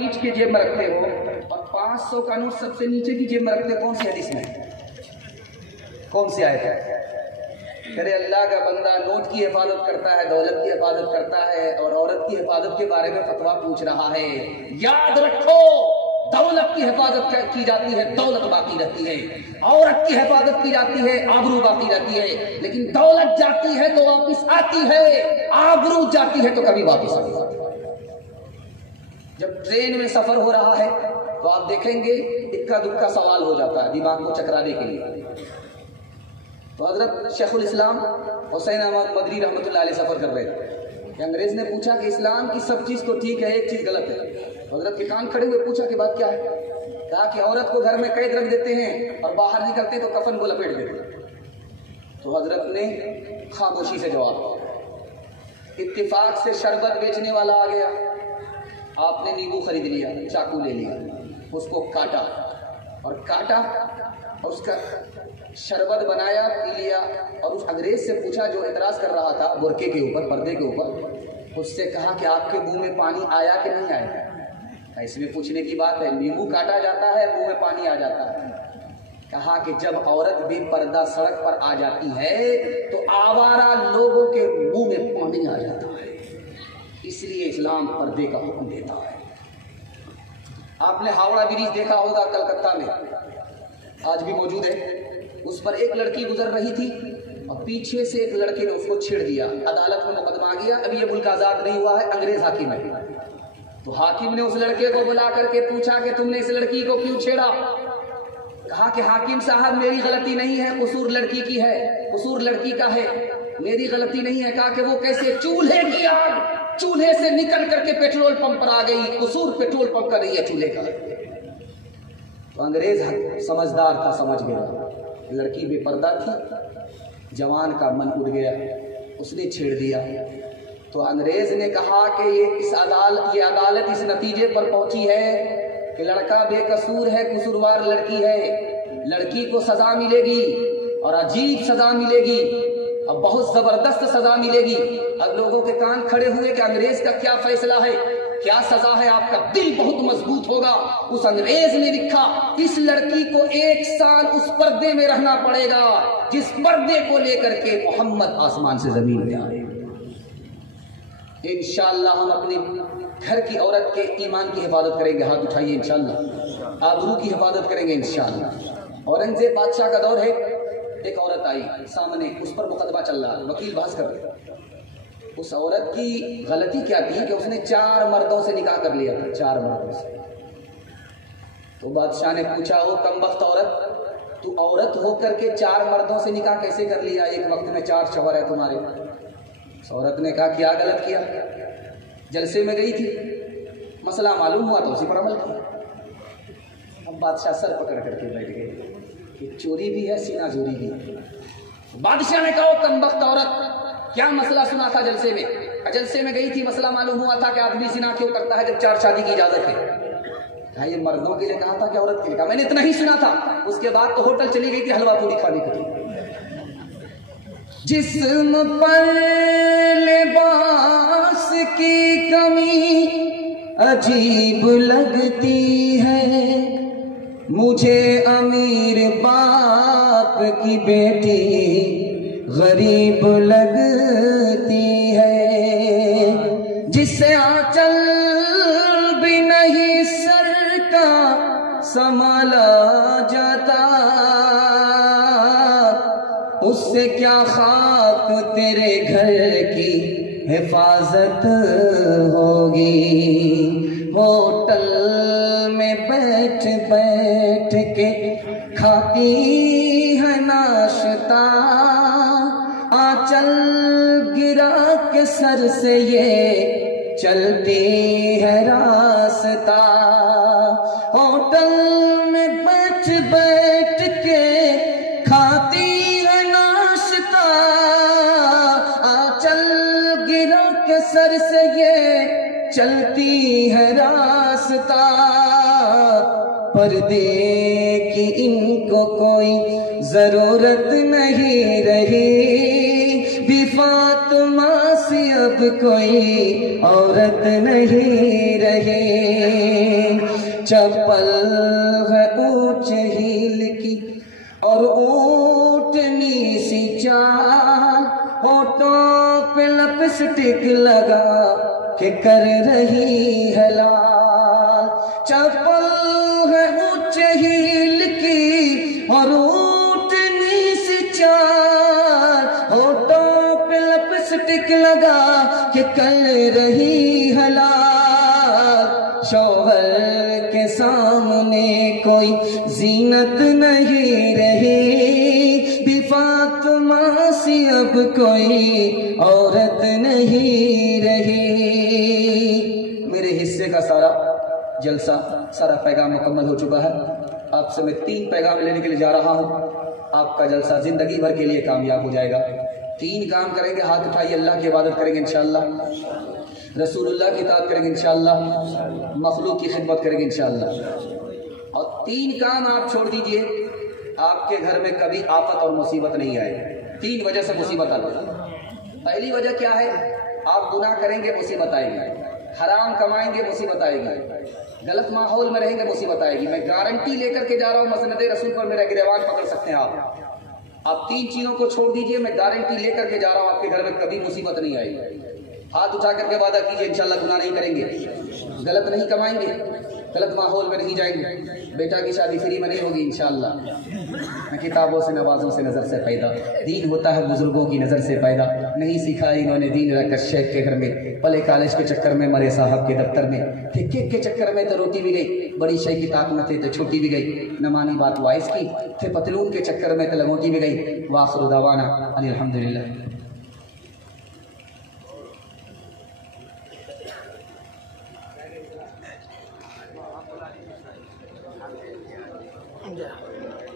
बीच के जेब में रखते हो और 500 का नोट सबसे नीचे की जेब में रखते हो, कौन सी हदीस में, कौन सी आयत है? अरे अल्लाह का बंदा नोट की हिफाजत करता है, दौलत की हिफाजत करता है और औरत की हिफाजत के बारे में फतवा पूछ रहा है। याद रखो, दौलत की हिफाजत की जाती है, दौलत बाकी रहती है। औरत की हिफाजत की जाती है, आबरू बाकी रहती है। लेकिन दौलत जाती है तो वापिस आती है, आबरू जाती है तो कभी वापिस नहीं आती। जब ट्रेन में सफर हो रहा है तो आप देखेंगे इक्का दुक्का सवाल हो जाता है दिमाग को चकराने के लिए। तो हजरत शेखुल इस्लाम हुसैन अहमद मदरी रहमतुल्लाह अलैह सफर कर रहे थे कि अंग्रेज ने पूछा कि इस्लाम की सब चीज तो ठीक है, एक चीज गलत है। तो हजरत के कान खड़े हुए पूछा कि बात क्या है? कहा कि औरत को घर में कैद रख देते हैं और बाहर निकलते तो कफन को लपेट देते हैं। तो हजरत ने खामोशी से जवाब दिया। इत्तेफाक से शरबत बेचने वाला आ गया, आपने नींबू खरीद लिया, चाकू ले लिया, उसको काटा और उसका शरबत बनाया, पी लिया और उस अंग्रेज से पूछा जो एतराज कर रहा था बुरके के ऊपर, पर्दे के ऊपर, उससे कहा कि आपके मुंह में पानी आया कि नहीं आया? इसमें पूछने की बात है, नींबू काटा जाता है, मुंह में पानी आ जाता है। कहा कि जब औरत बेपर्दा सड़क पर आ जाती है तो आवारा लोगों के मुंह में पानी आ जाता है, इसलिए इस्लाम पर्दे का हुक्म देता है। आपने हावड़ा ब्रिज देखा होगा कलकत्ता में, आज भी मौजूद है। उस पर एक लड़की गुजर रही थी और पीछे से एक लड़के ने उसको छेड़ दिया। अदालत में मुकदमा आ गया, अभी ये मुल्क आजाद नहीं हुआ है, अंग्रेज हाकिम है। तो हाकिम ने उस लड़के को बुला करके पूछा कि तुमने इस लड़की को क्यों छेड़ा? कहा कि हाकिम साहब मेरी गलती नहीं है, कसूर लड़की की है, कसूर लड़की का है, मेरी गलती नहीं है। कहा कि वो कैसे? चूल्हे की आग चूल्हे से निकल करके पेट्रोल पंप पर आ गई, कसूर पेट्रोल पंप का नहीं है, चूल्हे का। तो अंग्रेज समझदार था, समझ गया लड़की बेपर्दा थी, जवान का मन उड़ गया, उसने छेड़ दिया। तो अंग्रेज ने कहा कि ये अदालत इस नतीजे पर पहुंची है कि लड़का बेकसूर है, कसूरवार लड़की है, लड़की को सजा मिलेगी और अजीब सजा मिलेगी, अब बहुत जबरदस्त सजा मिलेगी। अब लोगों के कान खड़े हुए कि अंग्रेज का क्या फैसला है, क्या सजा है? आपका दिल बहुत मजबूत होगा। उस अंग्रेज ने लिखा इस लड़की को 1 साल उस पर्दे में रहना पड़ेगा जिस पर्दे को लेकर के मोहम्मद आसमान से जमीन पे आए। इंशाअल्लाह हम अपने घर की औरत के ईमान की हिफाजत करेंगे, हाथ उठाइए इंशाअल्लाह, आबरू की हिफाजत करेंगे इंशाअल्लाह। औरंगजेब बादशाह का दौर है, एक औरत आई सामने, उस पर मुकदमा चल रहा, वकील बहस कर रहे। उस औरत की गलती क्या थी कि उसने 4 मर्दों से निकाह कर लिया था, 4 मर्दों से। तो बादशाह ने पूछा, ओ कमबख्त औरत, तू औरत होकर के 4 मर्दों से निकाह कैसे कर लिया? एक वक्त में 4 शौहर है तुम्हारे। उस औरत ने कहा क्या गलत किया? जलसे में गई थी, मसला मालूम हुआ तो उसी पर अमल किया। अब बादशाह सर पकड़ करके बैठ गए कि चोरी भी है, सीना जोरी भी है। बादशाह ने कहा, कमबख्त औरत, क्या मसला सुना था जलसे में? जलसे में गई थी, मसला मालूम हुआ था कि आदमी जिना क्यों करता है जब 4 शादी की इजाजत है। कहा ये मर्दों के लिए कहा था कि औरत के लिए? कहा मैंने इतना ही सुना था। उसके बाद तो होटल चली गई थी हलवा पूरी खाने के लिए। जिस्म पर लिबास की कमी अजीब लगती है, मुझे अमीर बाप की बेटी गरीब लगती है, जिसे आंचल भी नहीं सर का संभाला जाता, उससे क्या खाक तेरे घर की हिफाजत होगी। होटल में बैठ बैठ के खाती है नाश्ता, आंचल गिरा के सर से ये चलती है रास्ता। होटल में बैठ बैठ के खाती है नाश्ता, आंचल गिरा के सर से ये चलती है रास्ता। पर्दे की इनको कोई जरूरत नहीं रही, भी फातिमा से अब कोई औरत नहीं रही। चप्पल है ऊंच हील की और ऊंटनी सी चाल, होठों पे लिपस्टिक लगा के कर रही है लाल। चप्पल है ऊंच हील की और ऊंटनी सी चाल, होठों पे लिपस्टिक लगा के कर रही है लाल। शौहर के सामने कोई जीनत नहीं रही, भी फातिमा सी अब कोई औरत नहीं रही। मेरे हिस्से का सारा जलसा, सारा पैगाम मुकम्मल हो चुका है। आपसे मैं 3 पैगाम लेने के लिए जा रहा हूँ। आपका जलसा जिंदगी भर के लिए कामयाब हो जाएगा। 3 काम करेंगे, हाथ उठाइए, अल्लाह की इबादत करेंगे इंशाअल्लाह, रसूलुल्लाह की इताअत करेंगे इंशाअल्लाह, मखलूक की खिदमत करेंगे इंशाअल्लाह। और 3 काम आप छोड़ दीजिए, आपके घर में कभी आफत और मुसीबत नहीं आए। 3 वजह से मुसीबत आती है। पहली वजह क्या है? आप गुनाह करेंगे, मुसीबत आएगी। हराम कमाएंगे, मुसीबत आएगी। गलत माहौल में रहेंगे, मुसीबत आएगी। मैं गारंटी लेकर के जा रहा हूँ, मसनद रसूल पर मेरा गिरवान पकड़ सकते हैं आप 3 चीजों को छोड़ दीजिए, मैं गारंटी लेकर के जा रहा हूँ, आपके घर में कभी मुसीबत नहीं आएगी। हाथ उठा करके वादा कीजिए, इंशाल्लाह गुनाह नहीं करेंगे, गलत नहीं कमाएंगे, गलत माहौल में नहीं जाएंगे, बेटा की शादी फ्री में नहीं होगी इंशाल्लाह। मैं किताबों से, नवाजों से, नज़र से पैदा, दीन होता है बुजुर्गों की नज़र से पैदा। नहीं सीखा इन्होंने दीन रखकर शेख के घर में, पले कॉलेज के चक्कर में मरे साहब के दफ्तर में, थे केक के चक्कर में तो रोटी भी गई, बड़ी शेख की ताक में थे तो छोटी भी गई, न मानी बात वाइस की, थे पतलून के चक्कर में तो लंगोटी भी गई। वाखिर दावाना अनिल हम्दुलिल्लाह। Yeah.